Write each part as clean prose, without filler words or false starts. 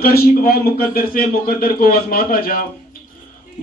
مکرشک و مقدر سے مقدر کو آزماتا جا،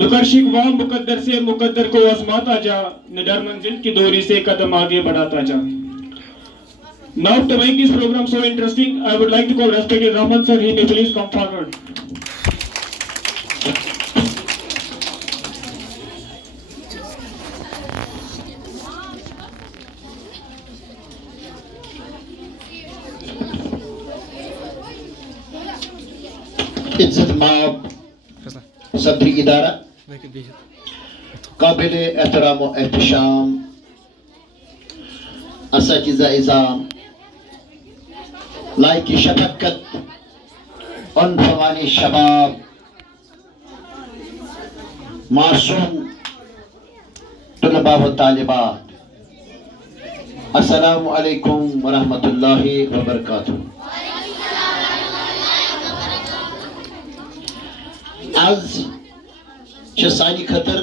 مکرشک و مقدر سے مقدر کو آزماتا جا، نڈر منزل کی دوری سے قدم آگے بڑھاتا جا. Now to make this program so interesting, I would like to call respected Rahman sir. He may please come forward. عزت مآب صدری ادارہ، قابل احترام و احتشام اساتذہ اعزام، لائق شفقت عنفوان شباب، معصوم طلباء و طالبات، السلام علیکم ورحمۃ اللہ وبرکاتہ. آز چھ سانی خطر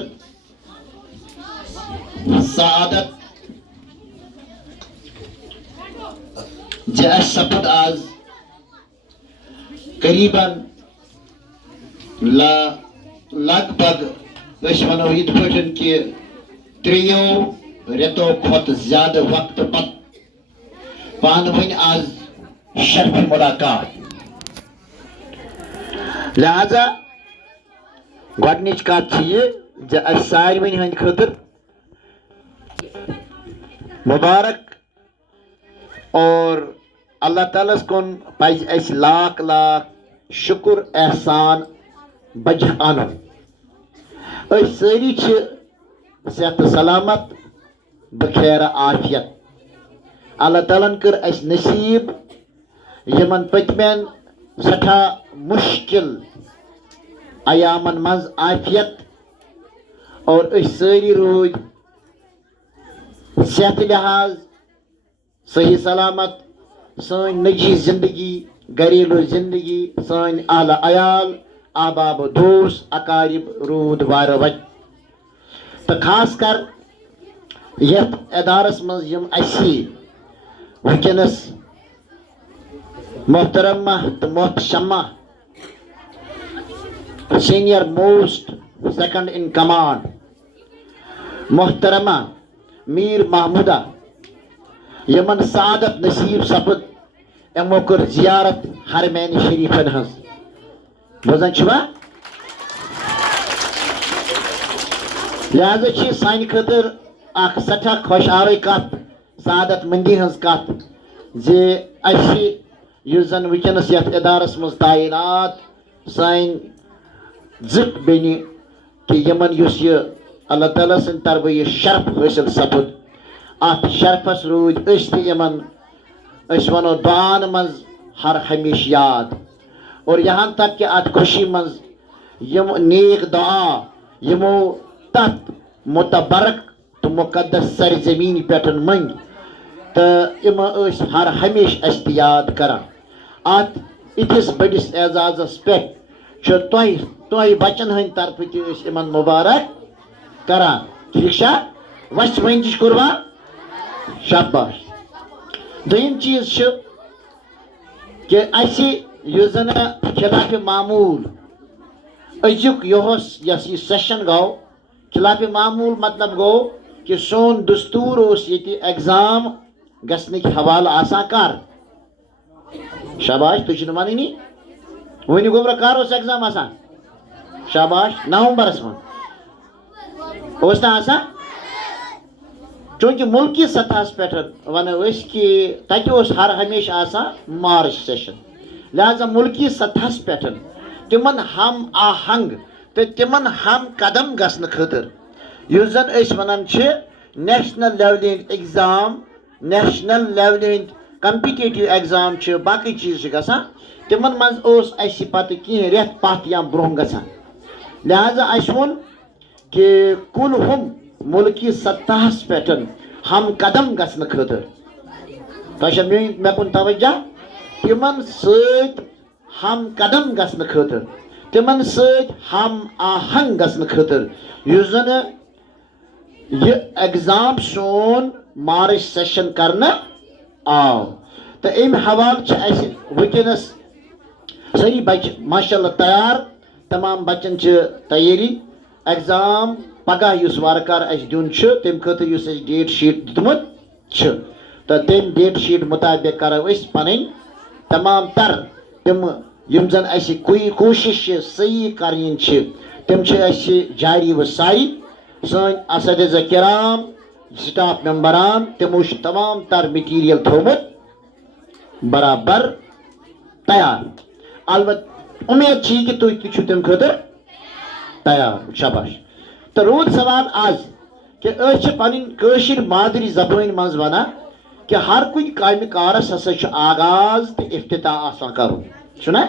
سعادت جس سپد آز قریباً لگ بھگ ونو یت پٹن کہ 3 رتو کھت زیادہ وقت پت پان ون آز شرف ملاقات. لہذا گۄڈنِچ کتھ چھِ یہِ اَسہِ سارنٕے ہٕنٛدِ خٲطرٕ مبارک اور اللہ تعالیٰ ہس کُن پزِ اَسہِ لاکھ لاکھ شُکر احسان بجہِ اَنُن. أسۍ سٲری چھِ صحت سلامت بخیر عافیت. اللہ تعالیٰ ہن کٔر اَسہِ نصیٖب یِمن پٔتمٮ۪ن سٮ۪ٹھاہ مُشکِل ایامن منٛز عافیت اور أسۍ سٲری روٗدۍ صحت لحاظ صحیح سلامت. سٲنۍ نجی زندگی، گھریلوٗ زندگی، سٲنۍ اہلِ عیال، احباب و دوست اقارب روٗد واریاہ وتہِ. تہٕ خاص کر یتھ ادارس منٛز یِم اَسہِ وٕنکٮ۪نس محترمہ تہٕ محتشمہ senior most second in command محترمہ میر محمودہ یمن سعادت نصیب سپد، یمو کر زیارت حرمین شریفن ہز. بوزان چھوا؟ لہذا چھ سانہِ خٲطرٕ اکھ سٹھاہ خوش آوے کتھ، سعادت مندی ہنز کتھ زِ اَسہِ یُس زن وٕنکٮ۪نس یتھ ادارس منٛز تعینات سٲنۍ زٕ بیٚنہِ کہِ یمن یُس یہِ اللہ تعالیٰ سٕنٛدِ طرفہٕ یہِ شرف حٲصِل سپُد، اتھ شرفس روٗدۍ أسۍ تہِ یمن أسۍ ونو دعاہن منٛز ہر ہمیشہ یاد. اور یہاں تک کہ اتھ خوشی منٛز یِم نیک دعا یمو تتھ متبرک تہٕ مقدس سرزمین پٮ۪ٹھ منٛگۍ تہٕ یِم ٲسۍ ہر ہمیشہ اسہِ تہِ یاد کران. اتھ یِتھِس بٔڑِس اعزازس پٮ۪ٹھ چھُ تۄہہِ بچن ہٕنٛدِ طرفہٕ تہِ أسۍ یِمن مبارک کران. ٹھیٖک چھا؟ وچھ ونجِچ کوٚروا؟ شاباش. دوٚیِم چیٖز چھُ کہ اَسہِ یُس زن خلاف معموٗل أزیُک یۄہس یۄس یہِ سیشن گوٚو، خلاف معموٗل مطلب گوٚو کہ سون دستوٗر اوس ییٚتہِ ایگزام گژھنٕکۍ حوالہٕ آسان کر؟ شاباش، تُہۍ چھِو نہٕ ونٲنی. ؤنِو گوٚبرا کر اوس ایگزام آسان؟ شاباش، نومبرس منٛز اوس نا آسان؟ چوٗنٛکہِ مُلکی سطحس پٮ۪ٹھ ونو أسۍ کہِ تتہِ اوس ہر ہمیشہ آسان مارچ سیشن. لہذا مُلکی سطحس پٮ۪ٹھ تِمن ہم آہنگ تہٕ تِمن ہم قدم گژھنہٕ خٲطرٕ یُس زن أسۍ ونان چھِ نیشنل لیولہِ ہٕنٛدۍ ایگزام، نیشنل لیولہِ ہٕنٛدۍ کمپِٹیٹِو ایگزام چھِ، باقٕے چیٖز چھِ گژھان، تِمن منٛز اوس اَسہِ پتہٕ کینٛہہ رٮ۪تھ پتھ یا برونٛہہ گژھان. لہذا اَسہِ ووٚن کہ کُلہُم مُلکی سطحس پٮ۪ٹھ ہم قدم گژھنہٕ خٲطرٕ، تۄہہِ چھا مےٚ کُن توجہ، تِمن سۭتۍ ہم قدم گژھنہٕ خٲطرٕ، تِمن سۭتۍ ہم آہنگ گژھنہٕ خٲطرٕ یُس زن یہِ ایگزام سون مارچ سیشن کرنہٕ آو. تہٕ امہِ حوالہٕ چھِ اَسہِ وٕنکٮ۪نس ساری بچہ ماشاء اللہ تیار تمام بچن تیاری ایگزام پگہ اس وارکار اس دیون تم خاطر اس ڈیٹ شیٹ دتمت تو تم ڈیٹ شیٹ مطابق کرو اس پن تمام تر تم یم زن اس کوشش صحیح کرین تم اس جاری و ساری سن اساتذہ کرام سٹاف ممبران تمو تمام تر مٹیریل تھومت برابر تیار البتہ امید کہ تھی تھی تم خاطر تیار شاباش تو رود سوال آج کہ پن مادری زبان مز ونان کہ ہر کن کامہ کارس ہسا آغاز تو افتتاح آسان کرنا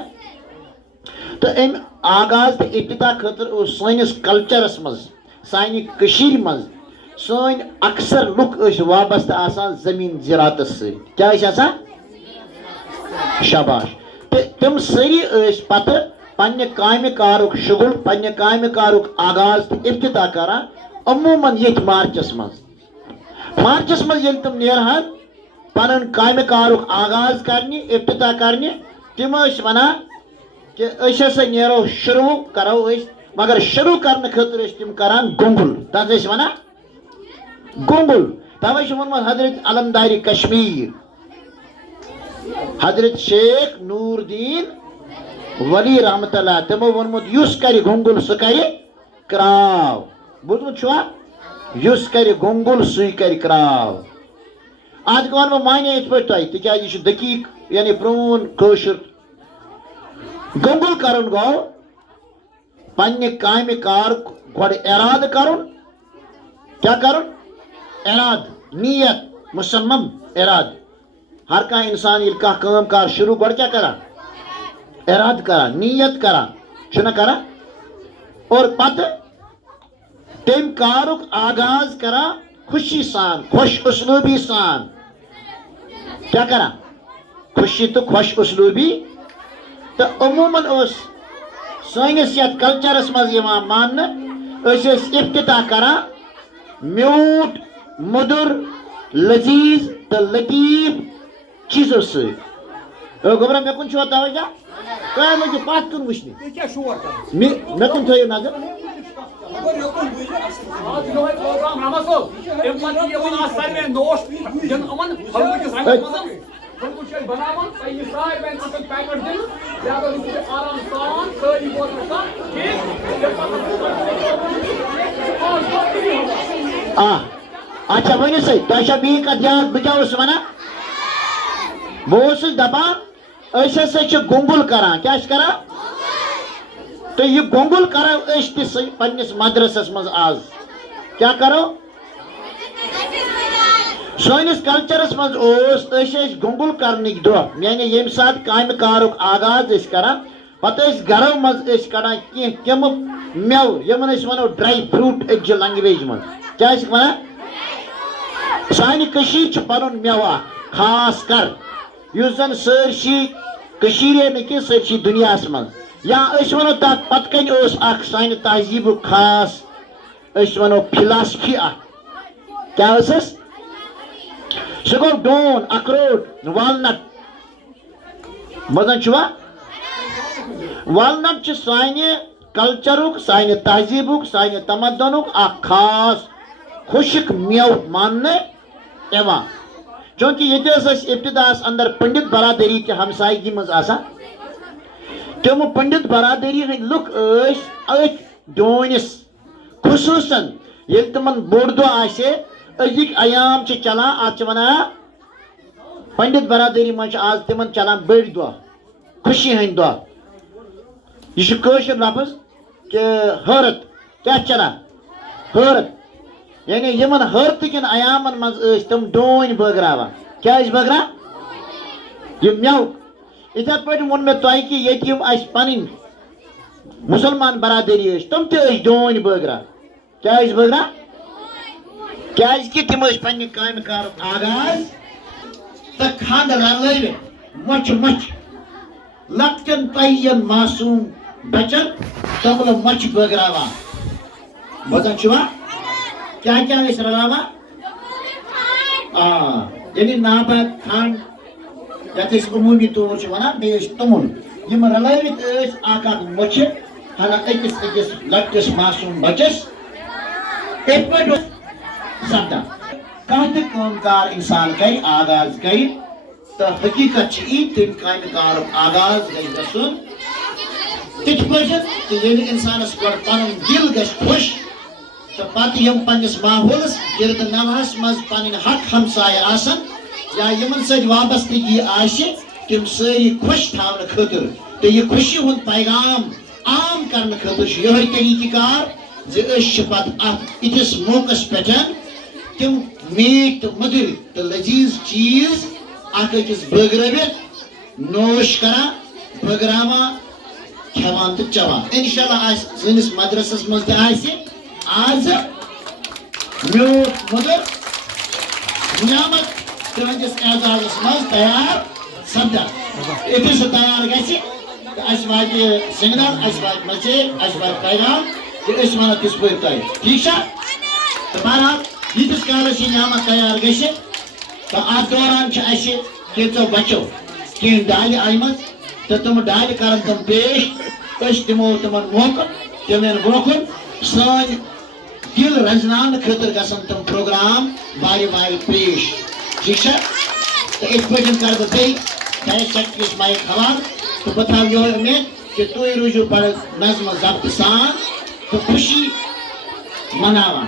تو ام آغاز تو افتتاح خاطر سانس کلچرس مز سانہ مز سن اکثر لک وابستہ آسان زمین زراعت ستھ شاباش تم سری پتہ پنہ کامہ کارک شغل پنہ کامہ کارک آغاز تو افتتاح کران عموماً یہ مارچس مز یل تم نیرہن پن کامہ کارک آغاز کرنے افتتاح کرنے تم ونان کہ ہسا نیرو شروع کرو مگر شروع کرنے خاطر تم کران گونگل تس ونان گونگل توے وونمت حضرت علمداری کشمیر حضرت شیخ نور الدین ولی رحمت اللہ تمو وونمت یس کر گونگل سہ کر کراؤ بوزمت چھوا یس کر گونگل سہ کر کراؤ آج ون بہ مانے ات پہ تہ تکیاز یہ دقیق یعنی پرون کٲشُر گونگل کرن گو پنہ کامہ کار گۄڈٕ ارادٕ کرن کیا کرن اراد نیت مصمم اراد ہر کانٛہہ انسان ییٚلہِ کانٛہہ کٲم کار شروع گۄڈٕ کیا کران اراد کران نیت کران چھُنہ کران اور پتہ تم کارک آغاز کران خوشی سان خوش اسلوبی سان کیا کران خوشی تو خوش اسلوبی تو عموماً سٲنِس یتھ کلچرس مز ماننہٕ افتتاح کران میوٗٹھ مودُر لذیذ تو لطیف چیزو گوبرا مے کن چھوا توجہ تۄہہِ لٔگِو پتھ کُن وٕچھنہِ مے کن تھٲیِو نظر اچھا ؤنِو سا تۄہہِ چھا بیٚیہِ کتھ یاد بہٕ کیٛاہ اوسُس ونان بہٕ اوسُس دپان أسۍ ہسا چھِ گونگل کران کیٛاہ چھِ کران تو یہ گونگل کرو أسۍ تہِ پننس مدرسس مز آز کیا کرو سٲنِس کلچرس مز أسۍ گونگل کرنٕکۍ دۄہ یعنی ییٚمہِ ساتہٕ کامہِ کارُک آغاز ٲسۍ کران پتہٕ ٲسۍ گرو منٛز ٲسۍ کڑان کینٛہہ تِمہٕ مٮ۪وٕ یِمن أسۍ ونو ڈراے فروٗٹ أکجہِ لنگویج منٛز کیٛاہ چھِکھ ونان سانہِ کٔشیٖرِ چھُ پنُن مٮ۪وٕ اکھ خاص کر یُس زن سٲرسٕے کٔشیٖرے نہٕ کینٛہہ سٲرسٕے دُنیاہس منٛز یا أسۍ ونو تتھ پتہٕ کنۍ اوس اکھ سانہِ تہذیٖبُک خاص أسۍ ونو فلاسفی اکھ کیٛاہ ٲسٕس سُہ گوٚو ڈوٗن اخروٹ والنٹ بوزان چھُوا والنٹ چھُ سانہِ کلچرُک سانہِ تہذیٖبُک سانہِ تمدنُک اکھ خاص خۄشک مٮ۪وٕ ماننہٕ یِوان چوٗنٛکہِ ییٚتہِ ٲس اَسہِ ابتداہس اندر پنڈت برادری تہِ ہمسایگی منٛز آسان تِم پنڈت برادری ہٕنٛدۍ لُکھ ٲسۍ أتھۍ ڈوٗنِس خصوٗصن ییٚلہِ تِمن بوٚڑ دۄہ آسہِ أزِکۍ ایام چھِ چلان اتھ چھِ ونان پنڈت برادری منٛز چھِ آز تِمن چلان بٔڑۍ دۄہ خوشی ہٕنٛدۍ دۄہ یہ کٲشُر لفظ کہ حٲرت کیا چلان حٲرت یعنی یمن حٲرتہٕ کٮ۪ن ایامن منٛز ٲسۍ تِم ڈوٗنۍ بٲگراوان کیٛاہ ٲسۍ بٲگراوان یہِ مٮ۪وٕ یِتھے پٲٹھۍ ووٚن مےٚ تۄہہِ کہِ ییٚتہِ یِم اَسہِ پنٕنۍ مُسلمان برادری ٲسۍ تِم تہِ ٲسۍ ڈوٗنۍ بٲگراوان کیٛاہ ٲسۍ بٲگراوان کیٛازِ تِم ٲسۍ پننہِ کامہِ کارُک آغاز تہٕ خانٛدر رلٲوِتھ مۄچھِ مۄچھِ لۄکٹٮ۪ن پایین معصوٗم بچن توٚملہٕ مۄچھِ بٲگراوان بوزان چھُوا کیٛاہ کیٛاہ ٲسۍ رلاوان یعنی ناباد کھنٛڈ یتھ أسۍ عموٗمی طور چھِ ونان بیٚیہِ ٲسۍ توٚمُل یم رلٲوِتھ ٲسۍ اکھ اکھ مُچھِ ہنا أکِس أکِس لۄکٹِس معصوٗم بَچَس یِتھ پٲٹھۍ اوس سپدان کانٛہہ تہِ کٲم کار اِنسان کرِ آغاز کرِ تہٕ حقیٖقت چھِ یی تَمہِ کامہِ کارُک آغاز گژھِ گژھُن تِتھ پٲٹھۍ تہٕ ییٚلہِ اِنسانَس گۄڈٕ پَنُن دِل گژھِ خۄش تہٕ پَتہٕ یِم پنٛنِس ماحولَس گِرد نَوہَس منٛز پَنٕنۍ حق ہمسایہِ آسَن یا یِمن سۭتۍ وابستگی آسہِ تِم سٲری خۄش تھاونہٕ خٲطرٕ تہٕ یہِ خوشی ہُنٛد پیغام عام کرنہٕ خٲطرٕ چھُ یِہوٚے طریٖقہٕ کار زِ أسۍ چھِ پَتہٕ اَتھ یِتھِس موقعس پٮ۪ٹھ تِم میٖٹھۍ تہٕ مٔدٕرۍ تہٕ لٔزیٖز چیٖز اکھ أکِس بٲگرٲوِتھ نوش کران بٲگراوان کھٮ۪وان تہٕ چٮ۪وان اِنشاء اللہ آسہِ سٲنِس مدرسس منٛز تہِ آسہِ آز میوٗٹھ مٔدٕر نعمت تُہنٛدِس اعزازس منٛز تیار سپدان یُتھُے سُہ تیار گژھِ تہٕ اَسہِ واتہِ سِگنل اَسہِ واتہِ مسیج اَسہِ واتہِ پیغام تہٕ أسۍ وَنو تِژھ پٲٹھۍ تۄہہِ ٹھیٖک چھا تہٕ بہرحال ییٖتِس کالس یہِ نعمت تیار گژھِ تہٕ اَتھ دوران چھِ اَسہِ کینٛژو بچو کینٛہہ ڈالہِ آمٕژ تہٕ تِم ڈالہِ کرن تِم پیش أسۍ دِمو تِمن موقعہٕ تِم یِن برونٛہہ کُن سٲنۍ دِل رزناونہٕ خٲطرٕ گژھن تِم پروگرام وارِ وارِ پیش ٹھیٖک چھا تہٕ یِتھ پٲٹھۍ کرٕ بہٕ بیٚیہِ چیف سیکرٹریَس مایِک حوالہٕ تہٕ بہٕ تھاوٕ یِہوٚے اُمید کہِ تُہۍ روٗزِو بڑٕ نظمہٕ ضبطہٕ سان تہٕ خوشی مناوان